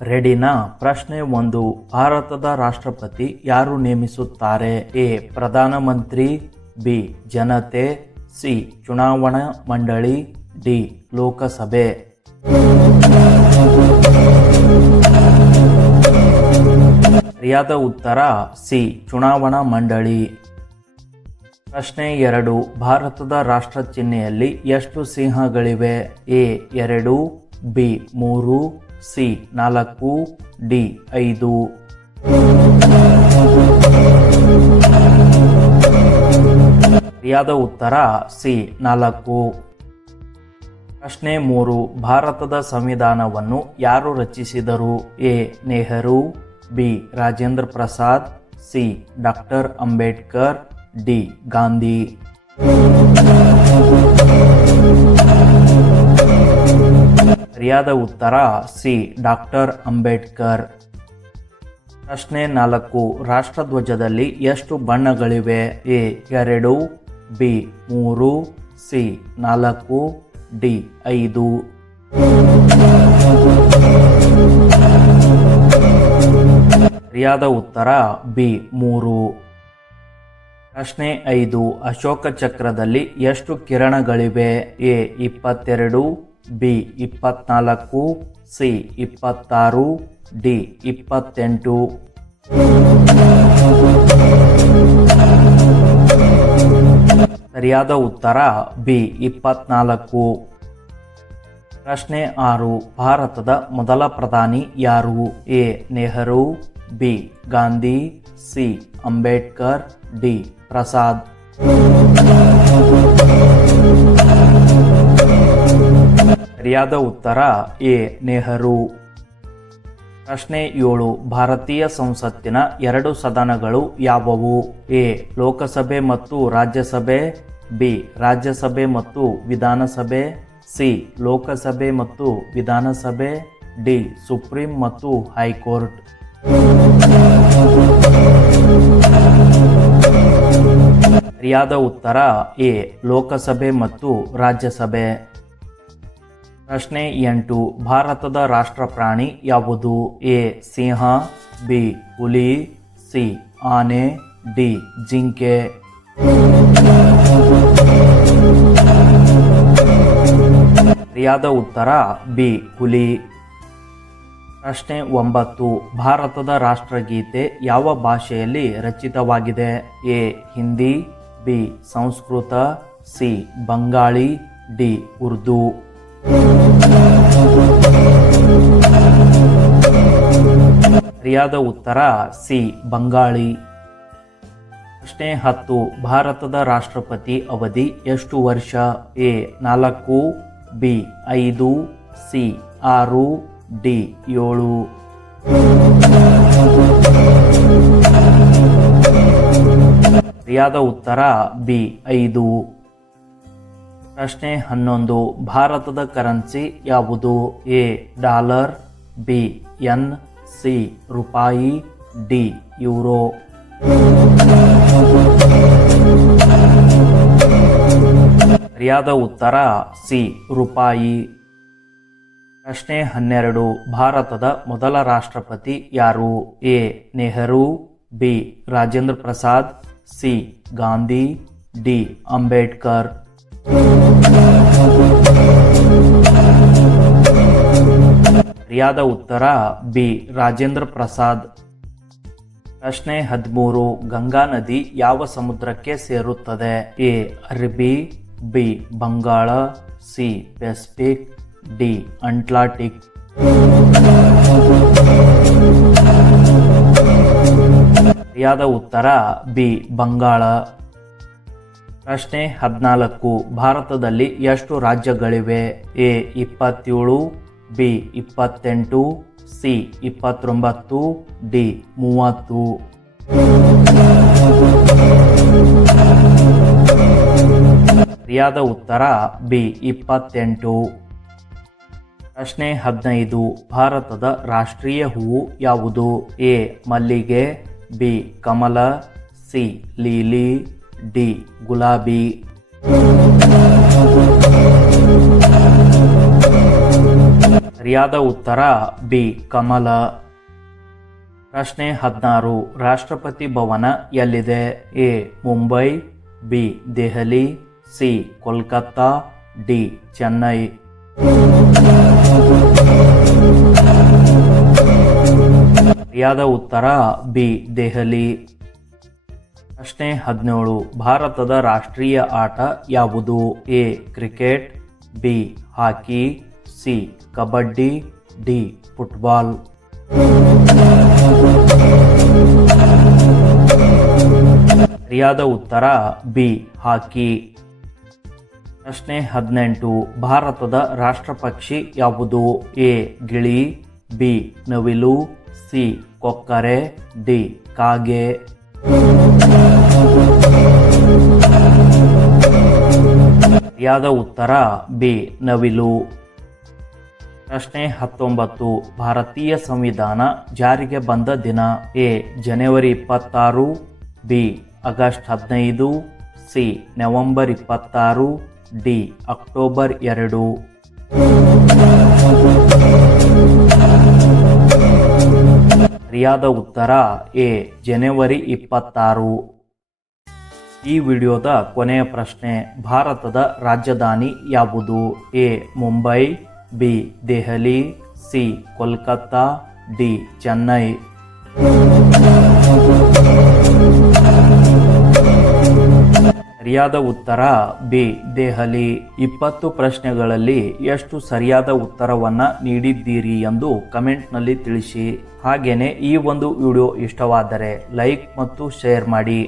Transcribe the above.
ರೆಡಿನಾ? ಪ್ರಶ್ನೆ 1. ಭಾರತದ ರಾಷ್ಟ್ರಪತಿ ಯಾರು ನೇಮಿಸುತ್ತಾರೆ? ಎ. ಪ್ರಧಾನಮಂತ್ರಿ, ಬಿ. ಜನತೆ, ಸಿ. ಚುನಾವಣಾ ಮಂಡಳಿ, ಡಿ. ಲೋಕಸಭೆ. ಸರಿಯಾದ ಉತ್ತರ ಸಿ. ಚುನಾವಣಾ ಮಂಡಳಿ. ಪ್ರಶ್ನೆ 2. ಭಾರತದ ರಾಷ್ಟ್ರ ಚಿಹ್ನೆಯಲ್ಲಿ ಎಷ್ಟು ಸಿಂಹಗಳಿವೆ? ಎ. 2, ಬಿ. 3, ಸಿ. 4, ಡಿ. 5. ಸರಿಯಾದ ಉತ್ತರ ಸಿ. 4. ಪ್ರಶ್ನೆ 3. ಭಾರತದ ಸಂವಿಧಾನವನ್ನು ಯಾರು ರಚಿಸಿದರು? A. Nehru, B. Rajendra Prasad, C. Doctor Ambedkar, D. Gandhi. ಸರಿಯಾದ ಉತ್ತರ ಸಿ. ಡಾಕ್ಟರ್ ಅಂಬೇಡ್ಕರ್. ಪ್ರಶ್ನೆ 4. ರಾಷ್ಟ್ರಧ್ವಜದಲ್ಲಿ ಎಷ್ಟು ಬಣ್ಣಗಳಿವೆ? ಎ. 2, ಬಿ. 3, ಸಿ. 4, ಡಿ. 5. ಸರಿಯಾದ ಉತ್ತರ ಬಿ. 3. ಪ್ರಶ್ನೆ 5. ಅಶೋಕ ಚಕ್ರದಲ್ಲಿ ಎಷ್ಟು ಕಿರಣಗಳಿವೆ? ಎ. 22, ಬಿ. 24, ಸಿ. 26, ಡಿ. 28. ಸರಿಯಾದ ಉತ್ತರ ಬಿ. 24. ಪ್ರಶ್ನೆ 6. ಭಾರತದ ಮೊದಲ ಪ್ರಧಾನಿ ಯಾರು? A. Nehru, B. Gandhi, C. Ambedkar, D. Prasad. ಸರಿಯಾದ ಉತ್ತರ ಎ. ನೆಹರು. ಪ್ರಶ್ನೆ 7. ಭಾರತೀಯ ಸಂಸತ್ತಿನ 2 ಸದನಗಳು ಯಾವುವು? ಎ. ಲೋಕಸಭೆ ಮತ್ತು ರಾಜ್ಯಸಭೆ, ಬಿ. ರಾಜ್ಯಸಭೆ ಮತ್ತು ವಿಧಾನಸಭೆ, ಸಿ. ಲೋಕಸಭೆ ಮತ್ತು ವಿಧಾನಸಭೆ, ಡಿ. ಸುಪ್ರೀಂ ಮತ್ತು ಹೈಕೋರ್ಟ್. ಸರಿಯಾದ ಉತ್ತರ ಎ. ಲೋಕಸಭೆ ಮತ್ತು ರಾಜ್ಯಸಭೆ. ಪ್ರಶ್ನೆ 8. ಭಾರತದ ರಾಷ್ಟ್ರ ಪ್ರಾಣಿ ಯಾವುದು? ಎ. Simha, B. ಹುಲಿ, ಸಿ. ಆನೆ, ಡಿ. ಜಿಂಕೆ. ಸರಿಯಾದ ಉತ್ತರ ಬಿ. ಹುಲಿ. ಪ್ರಶ್ನೆ 9. ಭಾರತದ ರಾಷ್ಟ್ರಗೀತೆ ಯಾವ ಭಾಷೆಯಲ್ಲಿ ರಚಿತವಾಗಿದೆ? A. Hindi, B. Sanskrit, C. Bengali, D. Urdu. ಸರಿಯಾದ ಉತ್ತರ ಸಿ. ಬಂಗಾಳಿ. ಪ್ರಶ್ನೆ 10. ಭಾರತದ ರಾಷ್ಟ್ರಪತಿ ಅವಧಿ ಎಷ್ಟು ವರ್ಷ? ಎ. 4, ಬಿ. 5, ಸಿ. 6, ಡಿ. 7. ಸರಿಯಾದ ಉತ್ತರ ಬಿ. 5. ಪ್ರಶ್ನೆ 11. ಭಾರತದ ಕರೆನ್ಸಿ ಯಾವುದು? ಎ. Dollar, B. ಯೆನ್, ಸಿ. ರೂಪಾಯಿ, ಡಿ. ಯೂರೋ. ಸರಿಯಾದ ಉತ್ತರ ಸಿ. ರೂಪಾಯಿ. ಪ್ರಶ್ನೆ 12. ಭಾರತದ ಮೊದಲ ರಾಷ್ಟ್ರಪತಿ ಯಾರು? A. Nehru, B. Rajendra Prasad, C. Gandhi, D. Ambedkar. ಸರಿಯಾದ ಉತ್ತರ ಬಿ. ರಾಜೇಂದ್ರ ಪ್ರಸಾದ್. ಪ್ರಶ್ನೆ 13. ಗಂಗಾ ನದಿ ಯಾವ ಸಮುದ್ರಕ್ಕೆ ಸೇರುತ್ತದೆ? A. Arabbi, B. Bangala, C. Pacific, D. Atlantic. ಸರಿಯಾದ ಉತ್ತರ ಬಿ. ಬಂಗಾಳ. ಪ್ರಶ್ನೆ 14. ಭಾರತದಲ್ಲಿ ಎಷ್ಟು ರಾಜ್ಯಗಳಿವೆ? ಎ. 27, ಬಿ. 28, ಸಿ. 29, ಡಿ. 30. ಸರಿಯಾದ ಉತ್ತರ ಬಿ. 28. ಪ್ರಶ್ನೆ 15. ಭಾರತದ ರಾಷ್ಟ್ರೀಯ ಹೂವು ಯಾವುದು? ಎ. ಮಲ್ಲಿಗೆ, ಬಿ. ಕಮಲ, ಸಿ. ಲೀಲಿ, ಡಿ. ಗುಲಾಬಿ. ಸರಿಯಾದ ಉತ್ತರ ಬಿ ಕಮಲ. ಪ್ರಶ್ನೆ 16. ರಾಷ್ಟ್ರಪತಿ ಭವನ ಎಲ್ಲಿದೆ? A Mumbai, B Delhi, C Kolkata, D Chennai. ಸರಿಯಾದ ಉತ್ತರ ಬಿ ದೆಹಲಿ. ಪ್ರಶ್ನೆ 17. ಭಾರತದ ರಾಷ್ಟ್ರೀಯ ಆಟ ಯಾವುದು? A cricket, B hockey, C kabaddi, D football. ಸರಿಯಾದ ಉತ್ತರ ಬಿ ಹಾಕಿ. ಪ್ರಶ್ನೆ 18. ಭಾರತದ ರಾಷ್ಟ್ರ ಪಕ್ಷಿ ಯಾವುದು? ಎ ಗಿಳಿ, ಬಿ ನವಿಲು, ಸಿ ಕೊಕ್ಕರೆ, ಡಿ ಕಾಗೆ. ಸರಿಯಾದ ಉತ್ತರ ಬಿ ನವಿಲು. ಪ್ರಶ್ನೆ 19. ಭಾರತೀಯ ಸಂವಿಧಾನ ಜಾರಿಗೆ ಬಂದ ದಿನ? A January 26, B August 15, C November 26, D October 2. ಸರಿಯಾದ ಉತ್ತರ ಎ ಜನವರಿ 26. ಈ ವಿಡಿಯೋದ ಕೊನೆಯ ಪ್ರಶ್ನೆ. ಭಾರತದ ರಾಜಧಾನಿ ಯಾವುದು? A Mumbai, B Delhi, C Kolkata, D Chennai. ಸರಿಯಾದ ಉತ್ತರ ಬಿ ದೆಹಲಿ. 20 ಪ್ರಶ್ನೆಗಳಲ್ಲಿ ಎಷ್ಟು ಸರಿಯಾದ ಉತ್ತರವನ್ನ ನೀಡಿದ್ದೀರಿ ಎಂದು ಕಮೆಂಟ್ನಲ್ಲಿ ತಿಳಿಸಿ. ಹಾಗೇನೆ ಈ ಒಂದು ವಿಡಿಯೋ ಇಷ್ಟವಾದರೆ ಲೈಕ್ ಮತ್ತು ಶೇರ್ ಮಾಡಿ.